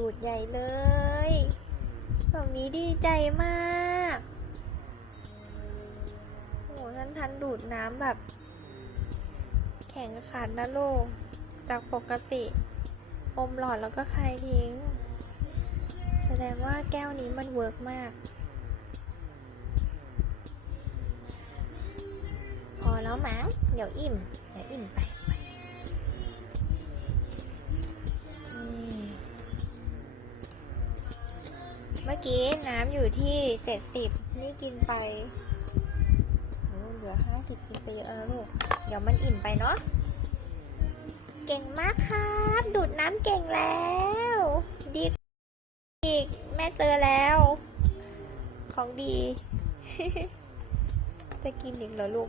ดูดใหญ่เลยแบบนี้ดีใจมากโอ้ท่านทันดูดน้ำแบบ แข่งขันนะลูก จากปกติ อมหลอดแล้วก็คายทิ้ง แสดงว่าแก้วนี้มันเวิร์กมากพอแล้วมั้งเดี๋ยวอิ่ม เดี๋ยวอิ่มไป เมื่อกี้น้ำอยู่ที่เจ็ดสิบนี่กินไปเหลือห้าสิบกินไปเยอะแล้วลูก เดี๋ยวมันอิ่มไปเนาะ เก่งมากครับ ดูดน้ำเก่งแล้ว ดีอีกแม่เจอแล้ว ของดี จะกินอีกเหรอลูก